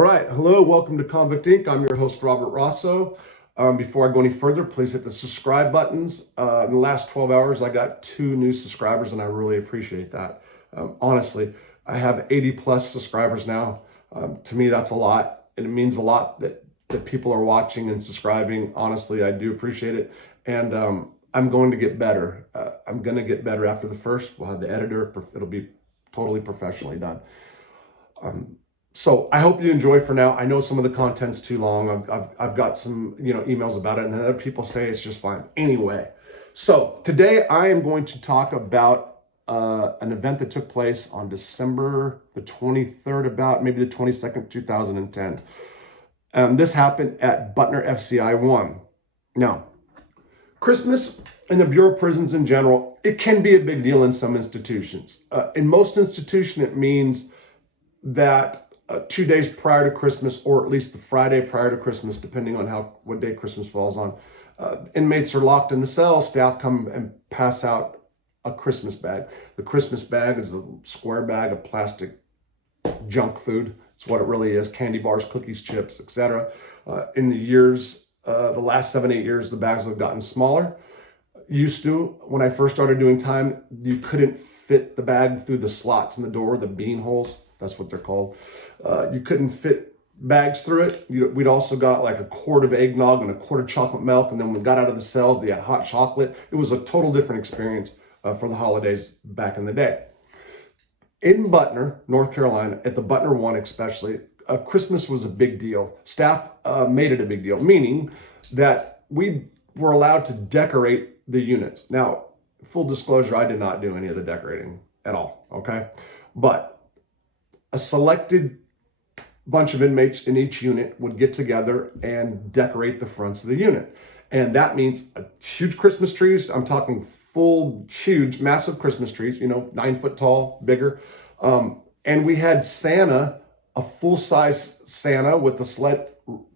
All right, hello, welcome to Convict Inc. I'm your host, Robert Rosso. Before I go any further, please hit the subscribe buttons. In the last 12 hours, I got 2 new subscribers, and I really appreciate that. Honestly, I have 80 plus subscribers now. To me, that's a lot, and it means a lot that people are watching and subscribing. Honestly, I do appreciate it, and I'm going to get better. I'm going to get better after the first. We'll have the editor. It'll be totally professionally done. So I hope you enjoy for now. I know some of the content's too long. I've got some emails about it, and then other people say it's just fine. Anyway, so today I am going to talk about an event that took place on December the 23rd, about maybe the 22nd, 2010. This happened at Butner FCI 1. Now, Christmas in the Bureau of Prisons in general, it can be a big deal in some institutions. In most institutions, it means that 2 days prior to Christmas, or at least the Friday prior to Christmas, depending on what day Christmas falls on, inmates are locked in the cell. Staff come and pass out a Christmas bag. The Christmas bag is a square bag of plastic junk food. It's what it really is: candy bars, cookies, chips, etc. In the years, the last 7-8 years, the bags have gotten smaller. Used to, when I first started doing time, you couldn't fit the bag through the slots in the door, the bean holes. That's what they're called. You couldn't fit bags through it. We'd also got like a quart of eggnog and a quart of chocolate milk. And then when we got out of the cells, they had hot chocolate. It was a total different experience for the holidays back in the day. In Butner, North Carolina, at the Butner 1 especially, Christmas was a big deal. Staff made it a big deal, meaning that we were allowed to decorate the unit. Now, full disclosure, I did not do any of the decorating at all, okay? But a selected bunch of inmates in each unit would get together and decorate the fronts of the unit. And that means huge Christmas trees. I'm talking full, huge, massive Christmas trees, 9 foot tall, bigger. And we had Santa, a full-size Santa with the sled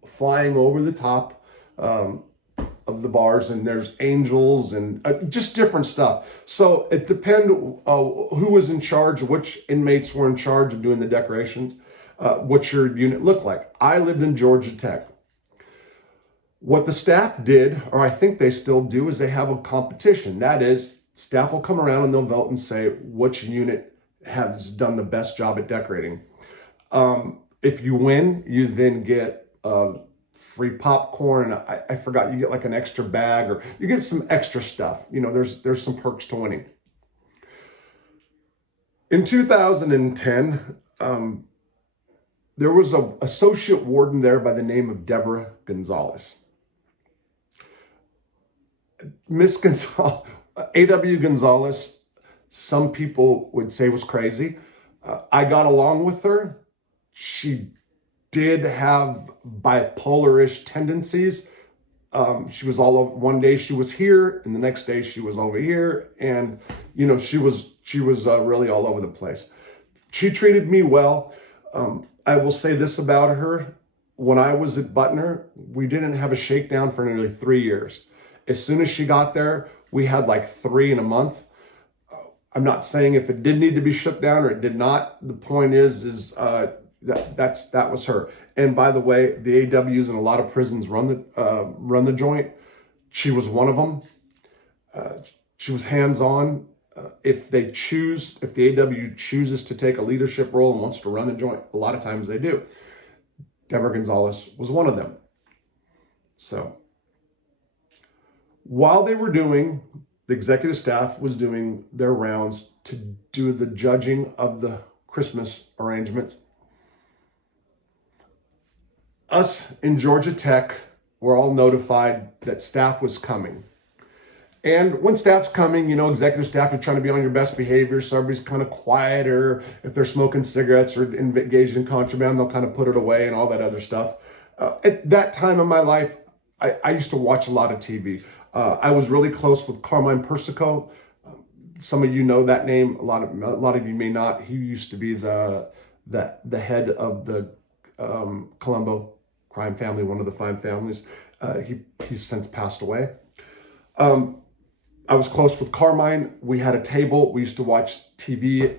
flying over the top of the bars, and there's angels and just different stuff. So it depended who was in charge, which inmates were in charge of doing the decorations, what your unit looked like. I lived in Georgia Tech. What the staff did, or I think they still do, is they have a competition. That is, staff will come around and they'll vote and say which unit has done the best job at decorating. If you win, you then get free popcorn. I forgot, you get like an extra bag, or you get some extra stuff. There's some perks to winning. In 2010, there was an associate warden there by the name of Deborah Gonzalez. Miss Gonzalez, A.W. Gonzalez, some people would say was crazy. I got along with her. She did have bipolar-ish tendencies. She was all over. One day she was here, and the next day she was over here, and she was really all over the place. She treated me well. I will say this about her: when I was at Butner, we didn't have a shakedown for nearly 3 years. As soon as she got there, we had like 3 in a month. I'm not saying if it did need to be shut down or it did not. The point is that was her. And by the way, the AWs in a lot of prisons run the joint. She was one of them. She was hands-on. If the AW chooses to take a leadership role and wants to run the joint, a lot of times they do. Deborah Gonzalez was one of them. So while the executive staff was doing their rounds to do the judging of the Christmas arrangements, us in Georgia Tech were all notified that staff was coming. And when staff's coming, executive staff are trying to be on your best behavior, so everybody's kind of quieter. If they're smoking cigarettes or engaged in contraband, they'll kind of put it away and all that other stuff. At that time in my life, I used to watch a lot of TV. I was really close with Carmine Persico. Some of you know that name. A lot of you may not. He used to be the head of the Colombo crime family, one of the 5 families. He's since passed away. I was close with Carmine. We had a table. We used to watch TV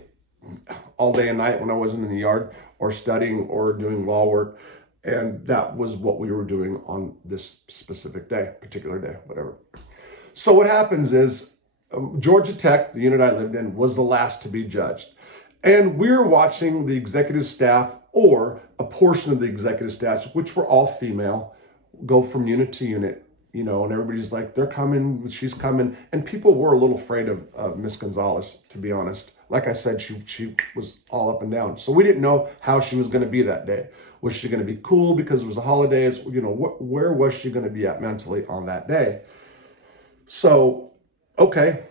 all day and night when I wasn't in the yard. or studying or doing law work. And that was what we were doing on this specific day, particular day, whatever. So what happens is Georgia Tech, the unit I lived in, was the last to be judged. And we were watching the executive staff, or a portion of the executive staff, which were all female, go from unit to unit, and everybody's like, they're coming, she's coming. And people were a little afraid of Miss Gonzalez, to be honest. Like I said, she was all up and down. So we didn't know how she was going to be that day. Was she going to be cool because it was the holidays? Where was she going to be at mentally on that day? So, okay,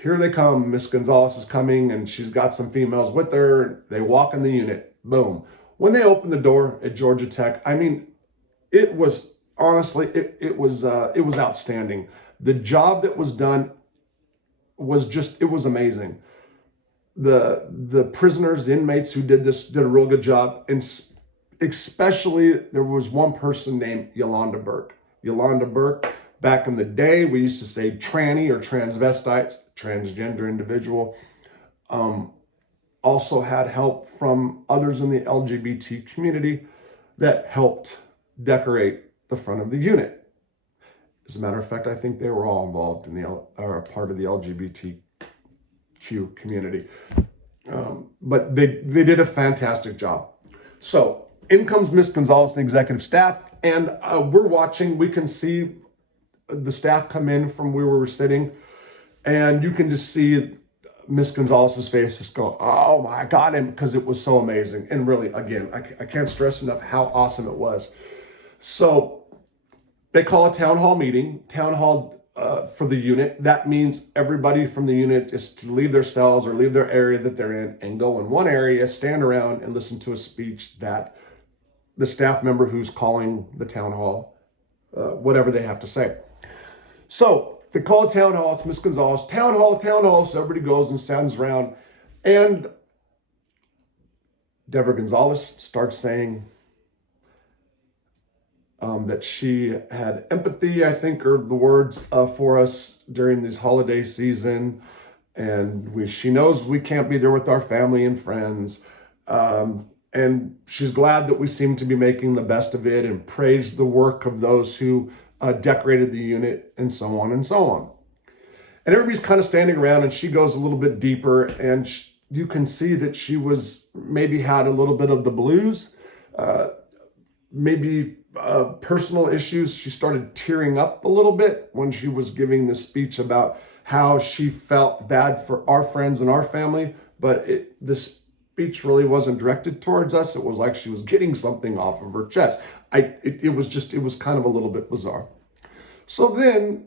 here they come. Miss Gonzalez is coming, and she's got some females with her. They walk in the unit. Boom. When they opened the door at Georgia Tech, I mean, it was honestly, it was outstanding. The job that was done was it was amazing. The prisoners, the inmates who did this did a real good job. And especially there was one person named Yolanda Burke. Yolanda Burke, back in the day, we used to say tranny or transvestites, transgender individual. Also had help from others in the LGBT community that helped decorate the front of the unit. As a matter of fact, I think they were all involved in or part of the LGBTQ community. But they did a fantastic job. So in comes Miss Gonzalez, the executive staff, and we're watching. We can see the staff come in from where we were sitting, and you can just see Miss Gonzalez's face just go, oh my God, and because it was so amazing. And really, again, I can't stress enough how awesome it was. So they call a town hall meeting, for the unit. That means everybody from the unit is to leave their cells or leave their area that they're in and go in one area, stand around and listen to a speech that the staff member who's calling the town hall, whatever they have to say. So they call a town hall. It's Miss Gonzalez. Town hall. So everybody goes and stands around. And Deborah Gonzalez starts saying that she had empathy, I think, are the words for us during this holiday season. And she knows we can't be there with our family and friends. And she's glad that we seem to be making the best of it, and praised the work of those who decorated the unit, and so on and so on. And everybody's kind of standing around, and she goes a little bit deeper, and you can see that she was maybe had a little bit of the blues, maybe personal issues. She started tearing up a little bit when she was giving the speech about how she felt bad for our friends and our family, but the speech really wasn't directed towards us. It was like she was getting something off of her chest. It was kind of a little bit bizarre. So then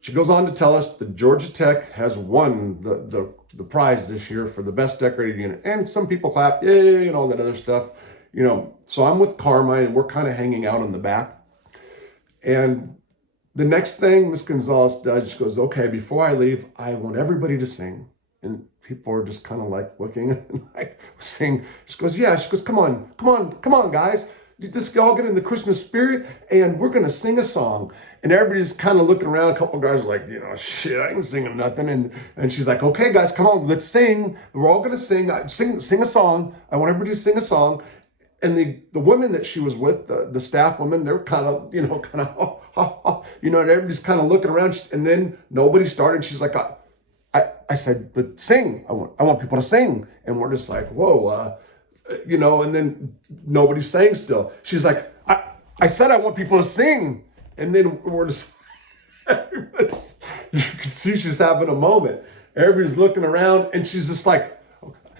she goes on to tell us that Georgia Tech has won the prize this year for the best decorated unit. And some people clap, yay, and all that other stuff. So I'm with Carmine, and we're kind of hanging out in the back. And the next thing Miss Gonzalez does, she goes, okay, before I leave, I want everybody to sing. And people are just kind of like looking and like sing. She goes, yeah. She goes, come on, guys. Let's all get in the Christmas spirit, and we're going to sing a song. And everybody's kind of looking around. A couple of guys are like, shit, I ain't singing nothing. And she's like, okay, guys, come on, let's sing. We're all going to sing a song. I want everybody to sing a song. And the women that she was with, the staff women, they're kind of, and everybody's kind of looking around. And then nobody started. She's like, I said, but sing. I want people to sing. And we're just like, whoa, and then nobody sang still. She's like, I said I want people to sing. And then we're just, you can see she's having a moment. Everybody's looking around, and she's just like,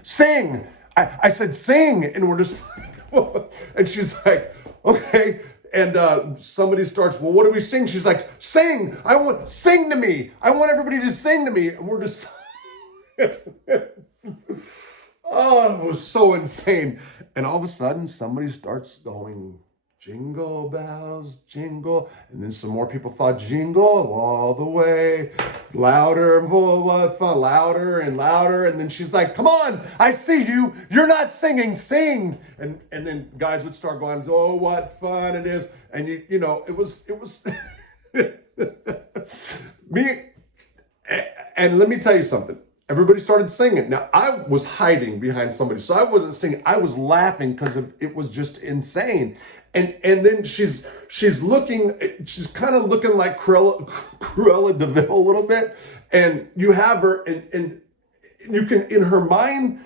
sing. I said sing. And we're just like, whoa. And she's like, okay. And somebody starts, well, what do we sing? She's like, sing. Sing to me. I want everybody to sing to me. And we're just, oh, it was so insane. And all of a sudden, somebody starts going, jingle bells, jingle. And then some more people thought, jingle all the way. Louder, what fun, louder and louder. And then she's like, come on, I see you. You're not singing, sing. And then guys would start going, oh, what fun it is. And it was me. And let me tell you something. everybody started singing. Now, I was hiding behind somebody, so I wasn't singing. I was laughing because it was just insane. And then she's looking, she's kind of looking like Cruella de Vil a little bit. And you have her, and you can, in her mind,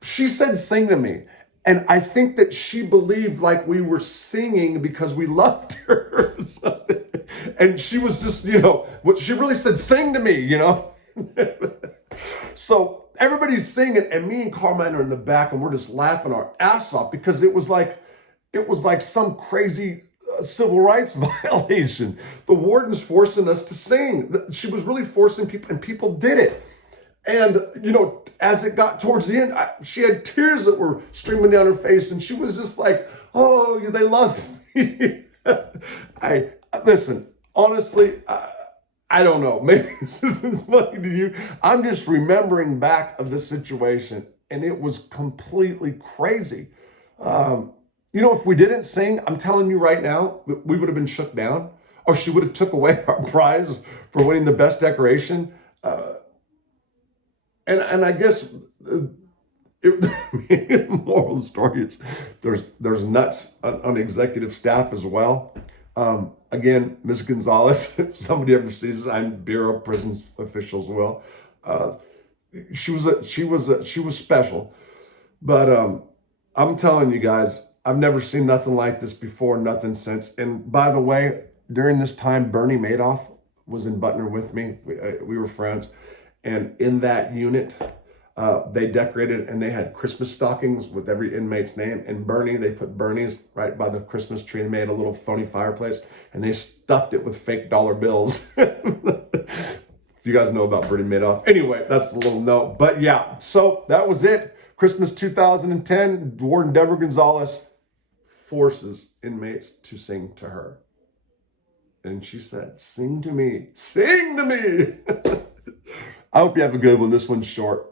she said, "Sing to me." And I think that she believed like we were singing because we loved her or something. And she was just, what she really said, "Sing to me," So everybody's singing, and me and Carmine are in the back, and we're just laughing our ass off because it was like some crazy civil rights violation. The warden's forcing us to sing. She was really forcing people, and people did it. And, as it got towards the end, she had tears that were streaming down her face, and she was just like, "Oh, they love me." Listen, honestly, I don't know. Maybe this isn't funny to you. I'm just remembering back of the situation, and it was completely crazy. If we didn't sing, I'm telling you right now, we would have been shook down, or she would have took away our prize for winning the best decoration. And I guess the moral of the story is there's nuts on executive staff as well. Again, Ms. Gonzalez, if somebody ever sees this, I'm Bureau of Prisons officials will. She was special, but I'm telling you guys, I've never seen nothing like this before, nothing since. And by the way, during this time, Bernie Madoff was in Butner with me. We were friends. And in that unit, they decorated, and they had Christmas stockings with every inmate's name. And Bernie, they put Bernie's right by the Christmas tree. They made a little phony fireplace, and they stuffed it with fake dollar bills. If you guys know about Bernie Madoff. Anyway, that's a little note. But yeah, so that was it. Christmas 2010, Warden Deborah Gonzalez forces inmates to sing to her. And she said, "Sing to me, sing to me." I hope you have a good one. This one's short.